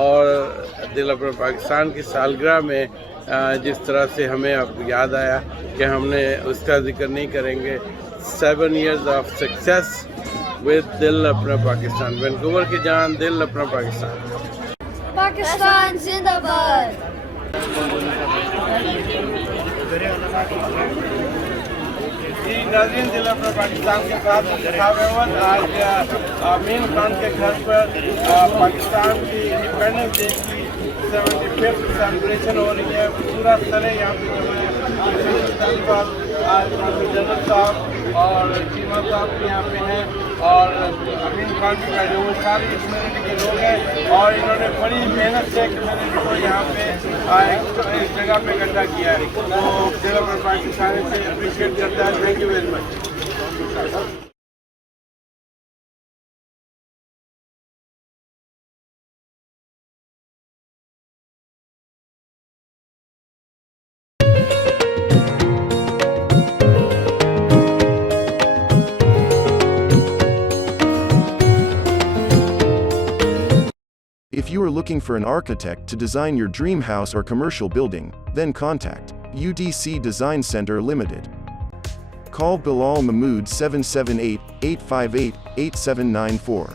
اور دل اپنا پاکستان کی سالگرہ میں جس طرح سے ہمیں اب یاد آیا کہ ہم نے اس کا ذکر نہیں کریں گے. 7 years آف سکسیس ود دل اپنا پاکستان. وینکوور کی جان دل اپنا پاکستان. پاکستان زندہ باد. جی ناظرین، دل اپنا پاکستان کے ساتھ انتخاب احمد آج امین خان کے گھر پر پاکستان کی انڈیپینڈنس ڈے کی 75th سیلیبریشن ہو رہی ہے. پورا سرے یہاں پہ جو ہے آج جنرل صاحب اور چیمہ صاحب بھی یہاں پہ ہیں اور امین خان بھی بیٹھے ہوئے. ساری کمیونٹی کے لوگ ہیں اور انہوں نے بڑی محنت سے کمیونٹی کو یہاں پہ اس جگہ پہ اکٹھا کیا ہے. تو دل اپنا پاکستان سے اپریشیٹ کرتا ہے. Thank you very much. If you are looking for an architect to design your dream house or commercial building, then contact UDC Design Center Limited. Call Bilal Mahmood 778-858-8794.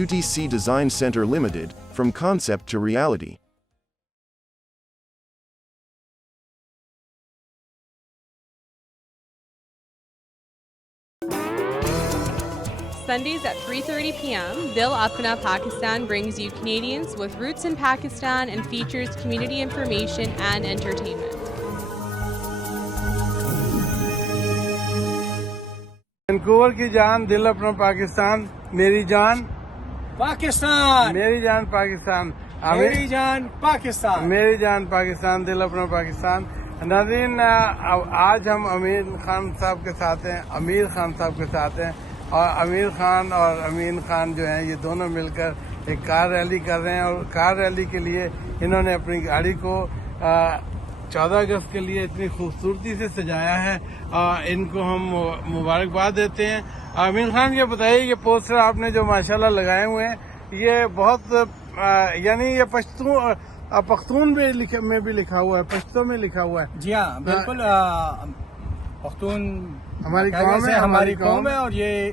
UDC Design Center Limited, from concept to reality. Sundays at 3:30 p.m., Dil Apna Pakistan brings you Canadians with roots in Pakistan and features community information and entertainment. Vancouver کی جان دل اپنا پاکستان. میری جان پاکستان، میری جان پاکستان. میری جان پاکستان. میری جان پاکستان. دل اپنا پاکستان. ناظرین، آج ہم امین خان صاحب کے ساتھ ہیں، امیر خان صاحب کے ساتھ ہیں اور امیر خان اور امین خان جو ہیں یہ دونوں مل کر ایک کار ریلی کر رہے ہیں اور کار ریلی کے لیے انہوں نے اپنی گاڑی کو 14 اگست کے لیے اتنی خوبصورتی سے سجایا ہے. ان کو ہم مبارکباد دیتے ہیں. امین خان یہ بتائیے یہ پوسٹر آپ نے جو ماشاءاللہ لگائے ہوئے ہیں یہ بہت یعنی یہ پختون میں بھی لکھا ہوا ہے، پشتو میں لکھا ہوا ہے. جی ہاں بالکل، پختون ہماری قوم ہے، ہماری قوم ہے اور یہ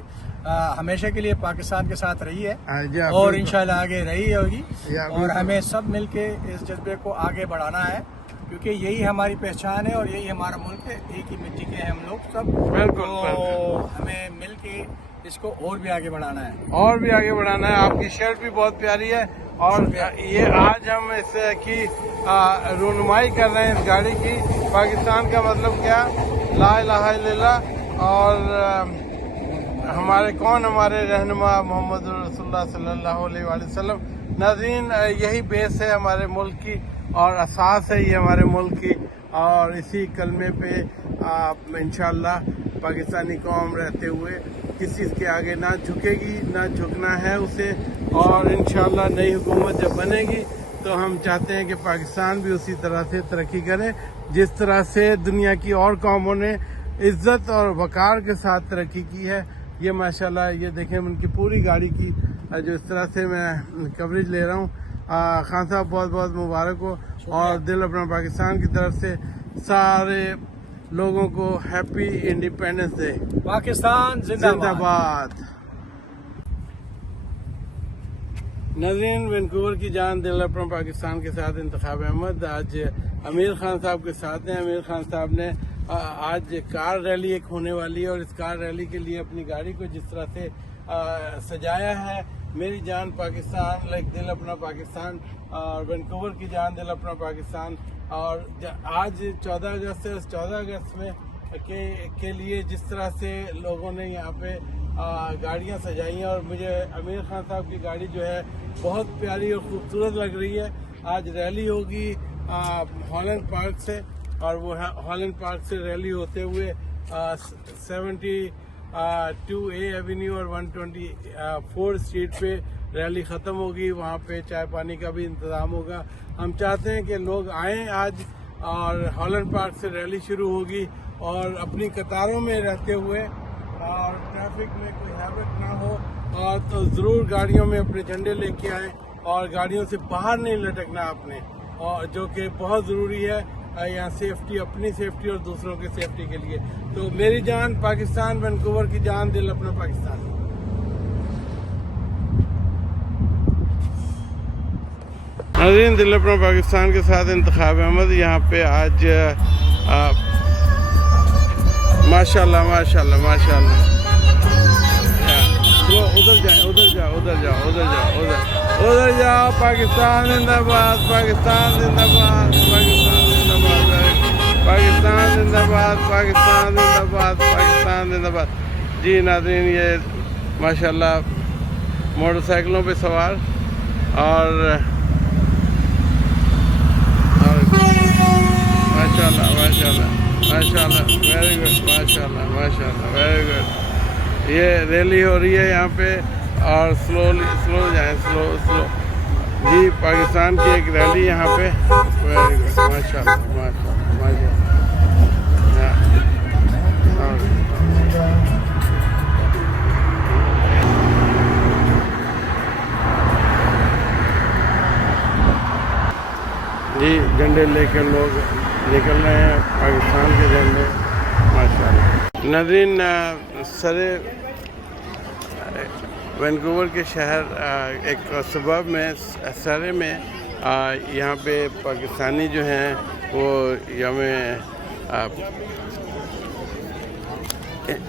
ہمیشہ کے لیے پاکستان کے ساتھ رہی ہے اور انشاءاللہ آگے رہی ہوگی. اور ہمیں سب مل کے اس جذبے کو آگے بڑھانا ہے کیونکہ یہی ہماری پہچان ہے اور یہی ہمارا ملک ہے. ایک ہی مٹی کے ہیں ہم لوگ سب. تو ہمیں مل کے اس کو اور بھی آگے بڑھانا ہے، اور بھی آگے بڑھانا ہے. آپ کی شرٹ بھی بہت پیاری ہے اور یہ آج ہم اس کی رونمائی کر رہے ہیں اس گاڑی کی. پاکستان کا مطلب کیا؟ لا الہ الا اللہ. اور ہمارے رہنما محمد رسول اللہ صلی اللہ علیہ وآلہ وسلم. ناظرین، یہی بیس ہے ہمارے ملک کی اور اساس ہے یہ ہمارے ملک کی اور اسی کلمے پہ انشاءاللہ پاکستانی قوم رہتے ہوئے کسی کے آگے نہ جھکے گی، نہ جھکنا ہے اسے. اور انشاءاللہ نئی حکومت جب بنے گی تو ہم چاہتے ہیں کہ پاکستان بھی اسی طرح سے ترقی کرے جس طرح سے دنیا کی اور قوموں نے عزت اور وقار کے ساتھ ترقی کی ہے. یہ ماشاءاللہ یہ دیکھیں ان کی پوری گاڑی کی جو اس طرح سے میں کوریج لے رہا ہوں. خان صاحب بہت بہت مبارک ہو اور دل اپنا پاکستان کی طرف سے سارے لوگوں کو ہیپی انڈیپینڈنس ڈے. پاکستان زندہ باد. ناظرین، وینکوور کی جان دل اپنا پاکستان کے ساتھ انتخاب احمد آج امیر خان صاحب کے ساتھ ہیں. امیر خان صاحب نے آج کار ریلی ایک ہونے والی ہے اور اس کار ریلی کے لیے اپنی گاڑی کو جس طرح سے سجایا ہے، میری جان پاکستان، لائک دل اپنا پاکستان، اور وینکوور کی جان دل اپنا پاکستان. اور آج 14 اگست ہے، اس 14 اگست میں کے لیے جس طرح سے لوگوں نے یہاں پہ گاڑیاں سجائی ہیں اور مجھے امیر خان صاحب کی گاڑی جو ہے بہت پیاری اور خوبصورت لگ رہی ہے. آج ریلی ہوگی ہالینڈ پارک سے اور وہ ہالینڈ پارک سے ریلی ہوتے ہوئے 72A ایونیو اور 124 اسٹریٹ پہ ریلی ختم ہوگی. وہاں پہ چائے پانی کا بھی انتظام ہوگا. ہم چاہتے ہیں کہ لوگ آئیں آج اور ہالینڈ پارک سے ریلی شروع ہوگی اور اپنی قطاروں میں رہتے ہوئے اور ٹریفک میں کوئی ہیبٹ نہ ہو اور تو ضرور گاڑیوں میں اپنے جھنڈے لے کے آئیں اور گاڑیوں سے باہر نہیں لٹکنا آپ نے, اور جو کہ بہت ضروری ہے یہاں سیفٹی, اپنی سیفٹی اور دوسروں کی سیفٹی کے لیے. تو میری جان پاکستان, وینکوور کی جان, دل اپنا پاکستان. ناظرین, دل اپنا پاکستان کے ساتھ انتخاب احمد یہاں پہ آج ماشاءاللہ ماشاءاللہ ماشاءاللہ. ادھر جائیں, ادھر جاؤ, ادھر جاؤ, ادھر جاؤ, ادھر جاؤ. پاکستان زندہ باد, پاکستان زندہ باد, پاکستان زندہ باد, پاکستان زندہ باد, پاکستان زندہ باد, پاکستان زندہ باد. جی ناظرین, یہ ماشاءاللہ موٹر سائیکلوں پہ سوار اور ماشاءاللہ ماشاءاللہ ماشاءاللہ, ویری گڈ, ماشاءاللہ ماشاءاللہ, ویری گڈ. یہ ریلی ہو رہی ہے یہاں پہ, اور سلو جائیں, سلو. جی پاکستان کی ایک ریلی یہاں پہ, ویری گڈ, ماشاءاللہ ماشاءاللہ ماشاءاللہ. جی جھنڈے لے کے لوگ نکل رہے ہیں, پاکستان کے جھنڈے, ماشاءاللہ. ناظرین, وینکوور کے شہر ایک سبب میں, سرے میں, یہاں پہ پاکستانی جو ہیں وہ یوم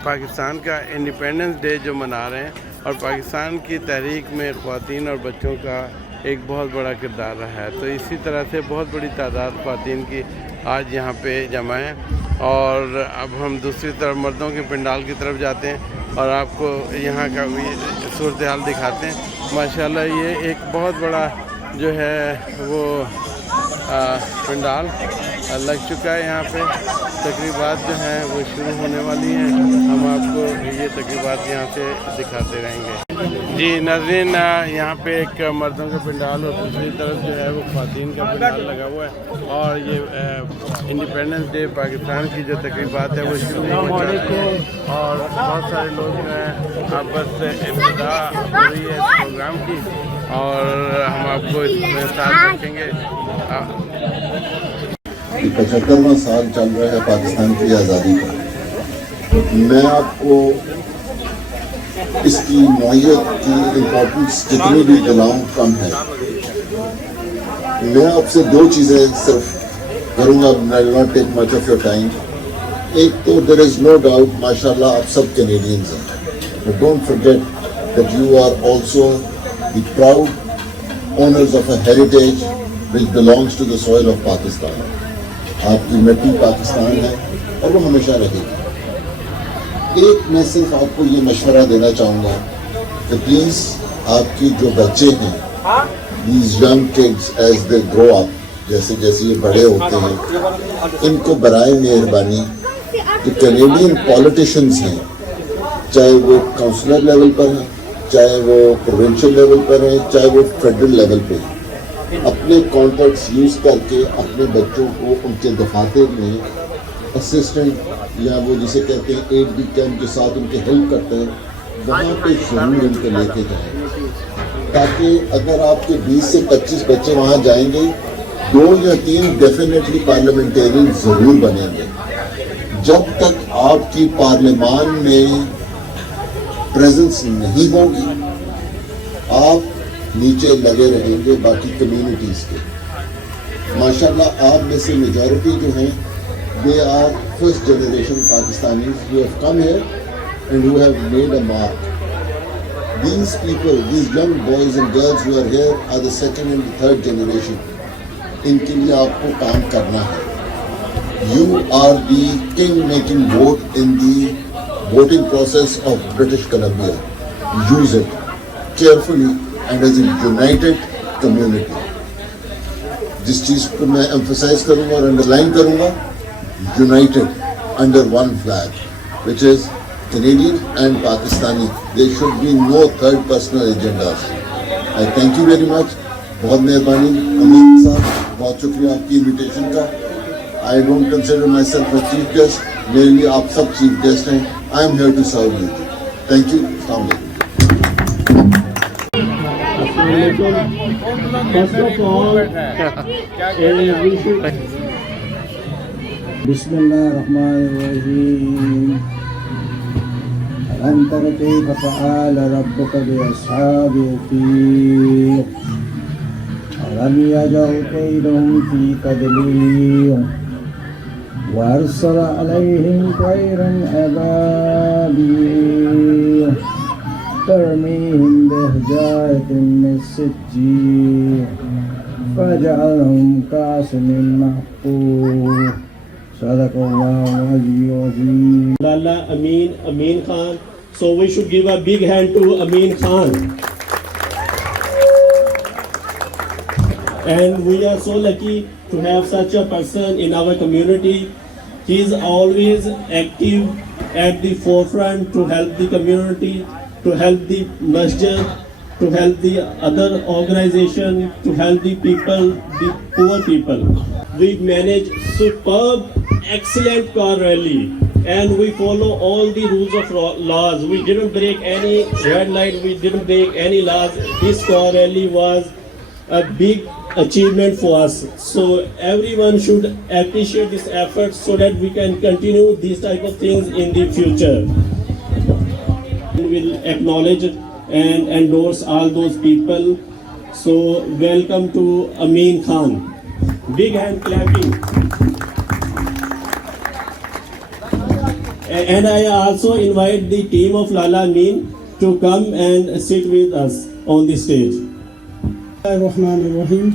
پاکستان کا انڈیپینڈنس ڈے جو منا رہے ہیں, اور پاکستان کی تحریک میں خواتین اور بچوں کا ایک بہت بڑا کردار رہا ہے. تو اسی طرح سے بہت بڑی تعداد خواتین کی آج یہاں پہ جمع ہے. اور اب ہم دوسری طرف مردوں کے پنڈال کی طرف جاتے ہیں اور آپ کو یہاں کا بھی صورتحال دکھاتے ہیں. ماشاءاللہ یہ ایک بہت بڑا جو ہے وہ پنڈال لگ چکا ہے. یہاں پہ تقریبات جو ہیں وہ شروع ہونے والی ہیں. ہم آپ کو یہ تقریبات یہاں سے دکھاتے رہیں گے. جی ناظرین, یہاں پہ ایک مردوں کا پنڈال اور دوسری طرف جو ہے وہ خواتین کا پنڈال لگا ہوا ہے, اور یہ انڈیپینڈنس ڈے پاکستان کی جو تقریبات ہے وہ شروع ہو چکی ہیں, اور بہت سارے لوگ جو ہیں اب بس ابتدا ہو رہی ہے اس پروگرام کی, اور ہم آپ کو اس میں ساتھ رکھیں گے. 75واں سال چل رہا ہے پاکستان کی آزادی کا. میں آپ کو اس کی نوعیت کی امپورٹنس جتنی بھی دلاؤں کم ہے. میں آپ سے دو چیزیں صرف کروں گا, I will not take much of your time. ایک تو there is no doubt ماشاءاللہ آپ سب کینیڈینز ہیں, but don't forget that you are also the proud owners of a heritage which belongs to the soil of Pakistan. آپ کی مٹی پاکستان ہے اور وہ ہمیشہ رہے گی. ایک میں صرف آپ کو یہ مشورہ دینا چاہوں گا کہ پلیز آپ کی جو بچے ہیں, these young kids as they grow up, جیسے جیسے یہ بڑے ہوتے ہیں, ان کو برائے مہربانی جو کینیڈین پولیٹیشنز ہیں, چاہے وہ کاؤنسلر لیول پر ہیں, چاہے وہ پروونشل لیول پر ہیں, چاہے وہ فیڈرل لیول پہ ہیں, اپنے کانٹیکٹس یوز کر کے اپنے بچوں کو ان کے دفاتر میں اسسٹنٹ یا وہ جسے کہتے ہیں ایڈ بی کیمپ کے ساتھ ان کے ہیلپ کرتے ہیں, وہاں پہ ضرور ان کو لے کے جائیں, تاکہ اگر آپ کے 20 سے 25 بچے وہاں جائیں گے, 2 یا 3 ڈیفینیٹلی پارلیمنٹیرین ضرور بنیں گے. جب تک آپ کی پارلیمان میں پریزنس نہیں ہوگی, آپ نیچے لگے رہیں گے باقی کمیونٹیز کے. ماشاءاللہ آپ میں سے میجورٹی جو ہیں they are first generation Pakistanis who have come here and who have made a mark. These people, these young boys and girls who are here are the second and the third generation. ان کے لیے آپ کو کام کرنا ہے. You are the king making vote in the voting process of British Columbia. Use it carefully and as a united community. جس چیز کو میں emphasize کروں گا اور underline کروں گا, united under one flag, which is Canadian and Pakistani. There should be no third personal agendas. I thank you very much. بہت مہربانی امین صاحب, بہت شکریہ آپ کی انویٹیشن کا. I don't consider myself a chief guest. میرے لیے آپ سب چیف گیسٹ ہیں. I am here to serve you. Thank you. السلام علیکم. First of all, we should Bismillahirrahmanirrahim. ألم تر كيف فعل ربك بأصحاب الفيل ألم يجعل كيدهم في تضليل وأرسل عليهم طيرا أبابيل ترميهم بحجارة من سجيل فجعلهم كعصف مأكول صدق الله العظيم. Lala Amin Khan. So we should give a big hand to Amin Khan. And we are so lucky to have such a person in our community. He is always active at the forefront to help the community, to help the masjid, to help the other organization, to help the people, the poor people. We manage superb, excellent car rally, and we follow all the rules of laws. We didn't break any red light, we didn't break any laws. This car rally was a big achievement for us. So everyone should appreciate this effort so that we can continue these type of things in the future. We will acknowledge and endorse all those people. So welcome to Amin Khan. Big hand clapping. And I also invite the team of Lala Amin to come and sit with us on the stage. Bismillahirrahmanirrahim.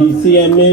DCMA,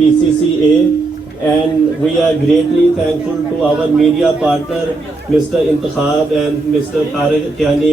PCCA. And we are greatly thankful to our media partner Mr. Intikhab and Mr. Tariq Tiani.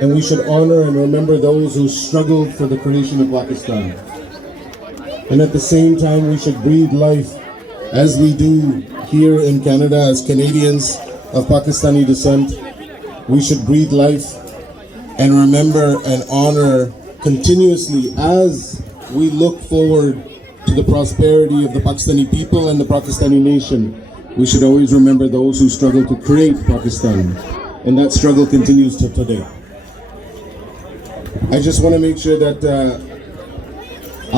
And we should honor and remember those who struggled for the creation of Pakistan. And at the same time, we should breathe life as we do here in Canada as Canadians of Pakistani descent. We should breathe life and remember and honor continuously as we look forward to the prosperity of the Pakistani people and the Pakistani nation. we should always remember those who struggled to create Pakistan, and that struggle continues to today. I just want to make sure that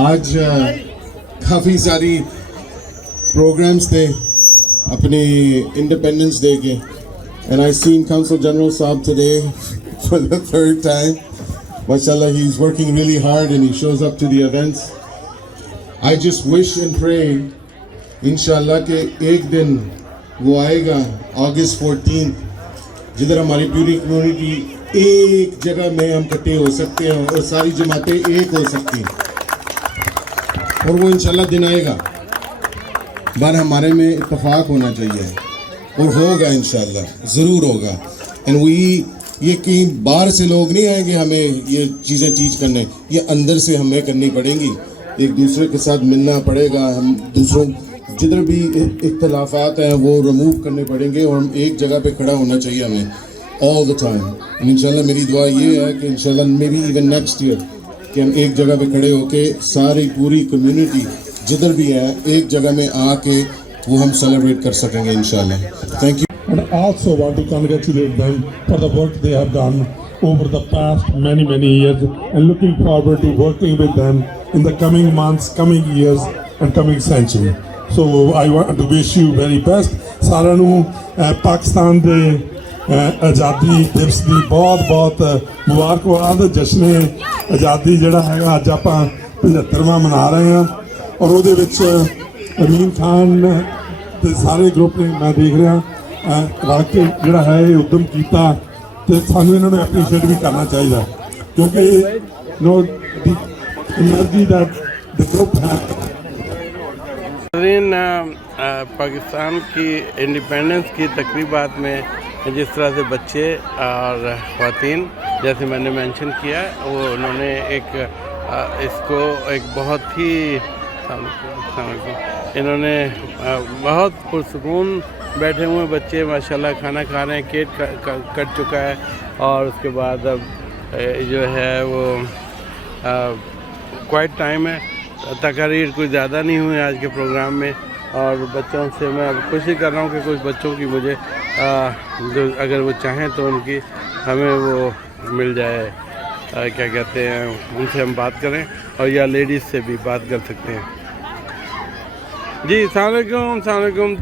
آج کافی ساری programs تھے اپنی Independence Day کے, and I seen Council General Saab today for the third time. MashaAllah, he's working really hard and he shows up to the events. I just wish and pray, inshallah, کہ ایک دن وہ آئے گا August 14th جدھر ہماری پوری community ایک جگہ میں ہم کٹھے ہو سکتے ہیں اور ساری جماعتیں ایک ہو سکتی ہیں, اور وہ انشاءاللہ دن آئے گا. بار ہمارے میں اتفاق ہونا چاہیے اور ہوگا انشاءاللہ, ضرور ہوگا. اینڈ وہی یہ کہیں باہر سے لوگ نہیں آئیں گے ہمیں یہ چیزیں ٹیچ کرنے, یہ اندر سے ہمیں کرنی پڑیں گی. ایک دوسرے کے ساتھ ملنا پڑے گا, ہم دوسروں جدھر بھی اختلافات ہیں وہ ریموو کرنے پڑیں گے, اور ہم ایک جگہ پہ کھڑا ہونا چاہیے ہمیں all the time. انشاءاللہ میری دعا یہ ہے کہ انشاءاللہ maybe even next year کہ ہم ایک جگہ پہ کھڑے ہو کے ساری پوری کمیونٹی جدھر بھی ہے ایک جگہ میں آ کے وہ ہم سیلیبریٹ کر سکیں گے انشاءاللہ. Thank you. And I also want to congratulate them for the work they have done over the past many years, and looking forward to working with them in the coming months, coming years and coming century. So I want to wish you very best. ਸਾਰਿਆਂ ਨੂੰ ਪਾਕਿਸਤਾਨ ਦੇ ਆਜ਼ਾਦੀ ਦਿਵਸ ਦੀ ਬਹੁਤ ਮੁਬਾਰਕਬਾਦ. ਜਸ਼ਨ ਆਜ਼ਾਦੀ ਜਿਹੜਾ ਹੈਗਾ ਅੱਜ ਆਪਾਂ 75ਵਾਂ ਮਨਾ ਰਹੇ ਹਾਂ, ਔਰ ਉਹਦੇ ਵਿੱਚ ਅਮੀਨ ਖਾਨ ਤੇ ਸਾਰੇ ਗਰੁੱਪ ਨੇ ਮੈਂ ਦੇਖ ਰਿਹਾ ਰਲ ਕੇ ਜਿਹੜਾ ਹੈ ਇਹ ਉਦਮ ਕੀਤਾ, ਤੇ ਸਾਨੂੰ ਇਹਨਾਂ ਨੂੰ ਐਪਰੀਸ਼ੀਏਟ ਵੀ ਕਰਨਾ ਚਾਹੀਦਾ, ਕਿਉਂਕਿ ਨੋ ਦੀ એનર્ਜੀ ਦਾ ਦ ਗਰੁੱਪ ਹੈ. پاکستان کی انڈیپینڈنس کی تقریبات میں جس طرح سے بچے اور خواتین, جیسے میں نے مینشن کیا, وہ انہوں نے ایک اس کو ایک بہت ہی انہوں نے بہت پرسکون بیٹھے ہوئے بچے ماشاءاللہ کھانا کھا رہے ہیں, کیک کٹ چکا ہے, اور اس کے بعد اب جو ہے وہ کوائٹ ٹائم ہے. تقاریر کوئی زیادہ نہیں ہوئی آج کے پروگرام میں, اور بچوں سے میں اب کوشش کر رہا ہوں کہ کچھ بچوں کی مجھے جو اگر وہ چاہیں تو ان کی ہمیں وہ مل جائے, کیا کہتے ہیں, ان سے ہم بات کریں, اور یا لیڈیز سے بھی بات کر سکتے ہیں. جی السلام علیکم.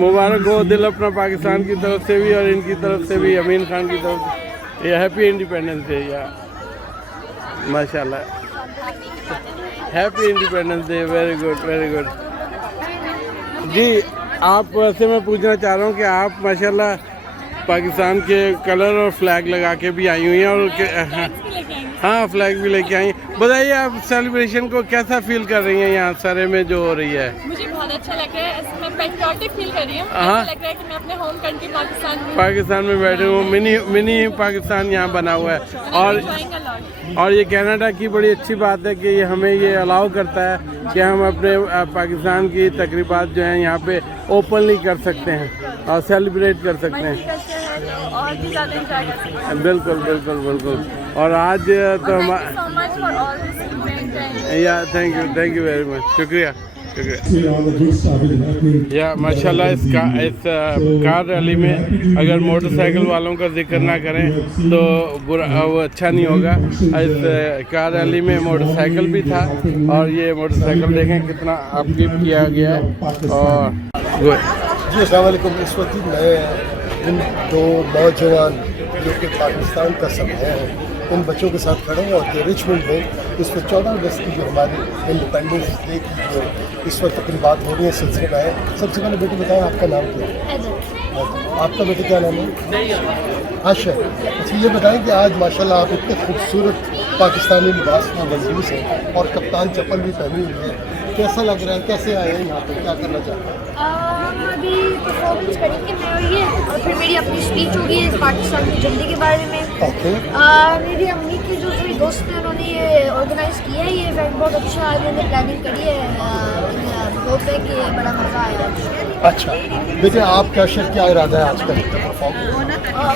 مبارک ہو دل اپنا پاکستان کی طرف سے بھی اور ان کی طرف سے بھی, امین خان کی طرف سے. یہ ہیپی انڈیپینڈنس ڈے. یا ماشاء اللہ, happy independence day. Very good. جی آپ سے میں پوچھنا چاہ رہا ہوں کہ آپ ماشاءاللہ پاکستان کے کلر اور فلیگ لگا کے بھی آئی ہوئی ہیں, اور ہاں فلیگ بھی لے کے آئی ہیں. بتائیے آپ سیلیبریشن کو کیسا فیل کر رہی ہیں یہاں سرے میں جو ہو رہی ہے؟ مجھے بہت اچھا لگ رہا ہے, اس میں پیٹریوٹک فیل کر رہی ہوں. ایسا لگ رہا ہے کہ میں اپنے ہوم کنٹری پاکستان میں بیٹھے ہوں. منی پاکستان یہاں بنا ہوا ہے, اور یہ کینیڈا کی بڑی اچھی بات ہے کہ یہ ہمیں یہ الاؤ کرتا ہے کہ ہم اپنے پاکستان کی تقریبات جو ہیں یہاں پہ اوپنلی کر سکتے ہیں اور سیلیبریٹ کر سکتے ہیں. بالکل. اور آج تو یا تھینک یو ویری مچ. شکریہ. یا ماشاءاللہ اس کار ریلی میں اگر موٹر سائیکل والوں کا ذکر نہ کریں تو وہ اچھا نہیں ہوگا. اس کار ریلی میں موٹر سائیکل بھی تھا, اور یہ موٹر سائیکل دیکھیں کتنا اپ گفٹ کیا گیا ہے. اور جی السلام علیکم. اس وقت میں ان دو نوجوان جو کہ پاکستان کا سب ہے ان بچوں کے ساتھ کھڑے ہیں, اور یہ رچمنڈ میں اس میں 14 اگست کی جو ہماری انڈیپینڈنس ڈے کی جو اس وقت تقریبات ہو رہی ہیں سلسلے میں ہے. سب سے پہلے بیٹے بتائیں آپ کا نام کیا ہے؟ آپ کا بیٹے کیا نام ہے؟ عاشر. اچھا یہ بتائیں کہ آج ماشاءاللہ آپ اتنے خوبصورت پاکستانی لباس میں ملبوس ہیں اور کپتان چپل بھی پہنی ہوئی ہے, کیسا لگ رہا ہے, کیسے آئے ہیں یہاں پہ, کیا کرنا چاہتے ہیں؟ ابھی پرفارمنس کریں گے میں اور یہ, اور پھر میری اپنی اسپیچ ہوگی پاکستان کی جھنڈے کے بارے میں. میری امی کے جو میری دوست ہیں انہوں نے یہ آرگنائز کیا ہے یہ ایونٹ, بہت اچھا انہوں نے پلاننگ کری ہے, ہوپ ہے کہ بڑا مزہ آیا. اچھا بیٹے آپ کا شر کیا ارادہ ہے آج کا پرفارم؟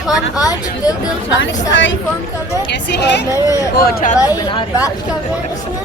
ہم آج دل پاکستان پرفارم کر رہے ہیں, اور میرے بھائی ریپ کر رہے ہیں اس میں,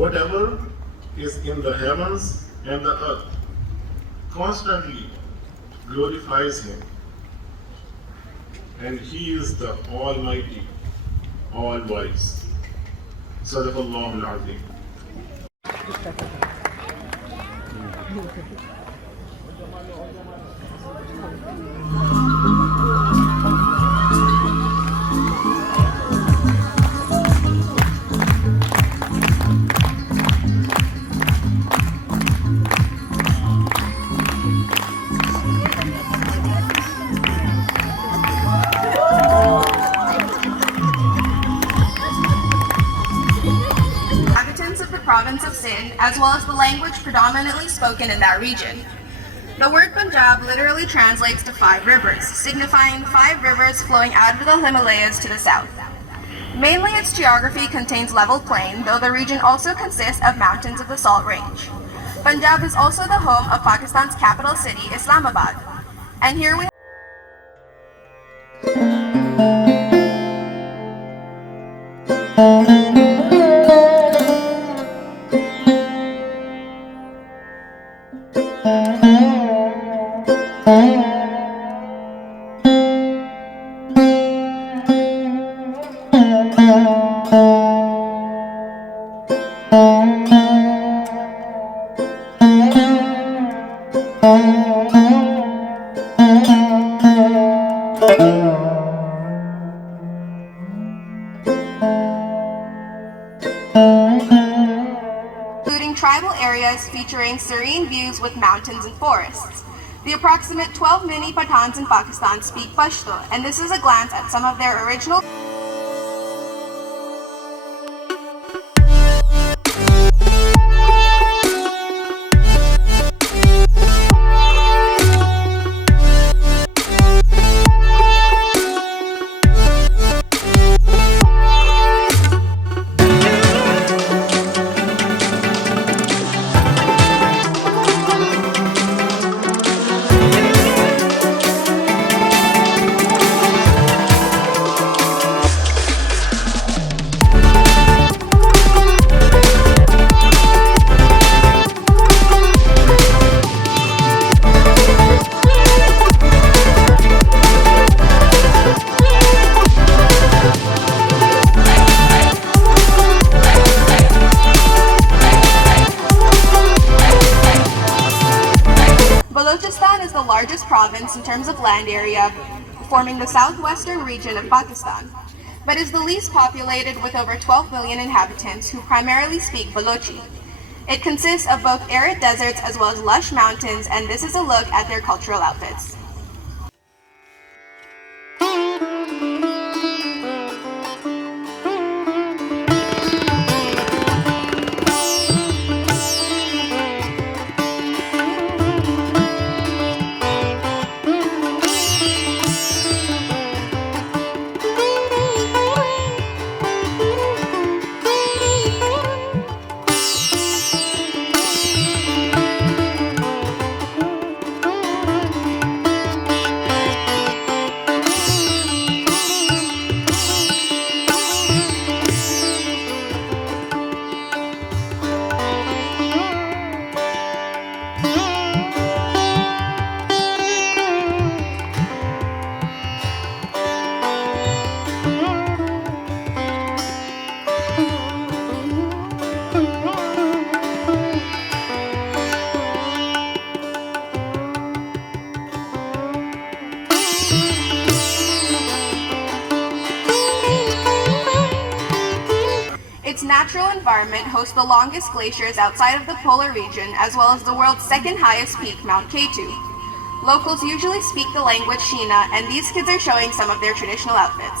Whatever is in the heavens and the earth constantly glorifies Him, and He is the Almighty, All-Wise. Sadaqallahu al-Azim. Province of Sindh, as well as the language predominantly spoken in that region. The word Punjab literally translates to 5 rivers, signifying 5 rivers flowing out of the Himalayas to the south. Mainly its geography contains level plain, though the region also consists of mountains of the Salt Range. Punjab is also the home of Pakistan's capital city, Islamabad. And here we including tribal areas featuring serene views with mountains and forests. The approximate 12 mini Pathans in Pakistan speak Pashto, and this is a glance at some of their original province in terms of land area, forming the southwestern region of Pakistan, but is the least populated with over 12 million inhabitants who primarily speak Balochi. It consists of both arid deserts as well as lush mountains, and this is a look at their cultural outfits. Its natural environment hosts the longest glaciers outside of the polar region, as well as the world's second highest peak, Mount K2. Locals usually speak the language Sheena, and these kids are showing some of their traditional outfits.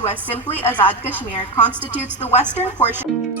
To as simply Azad Kashmir, constitutes the western portion.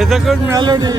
It's a good melody.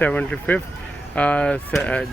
75th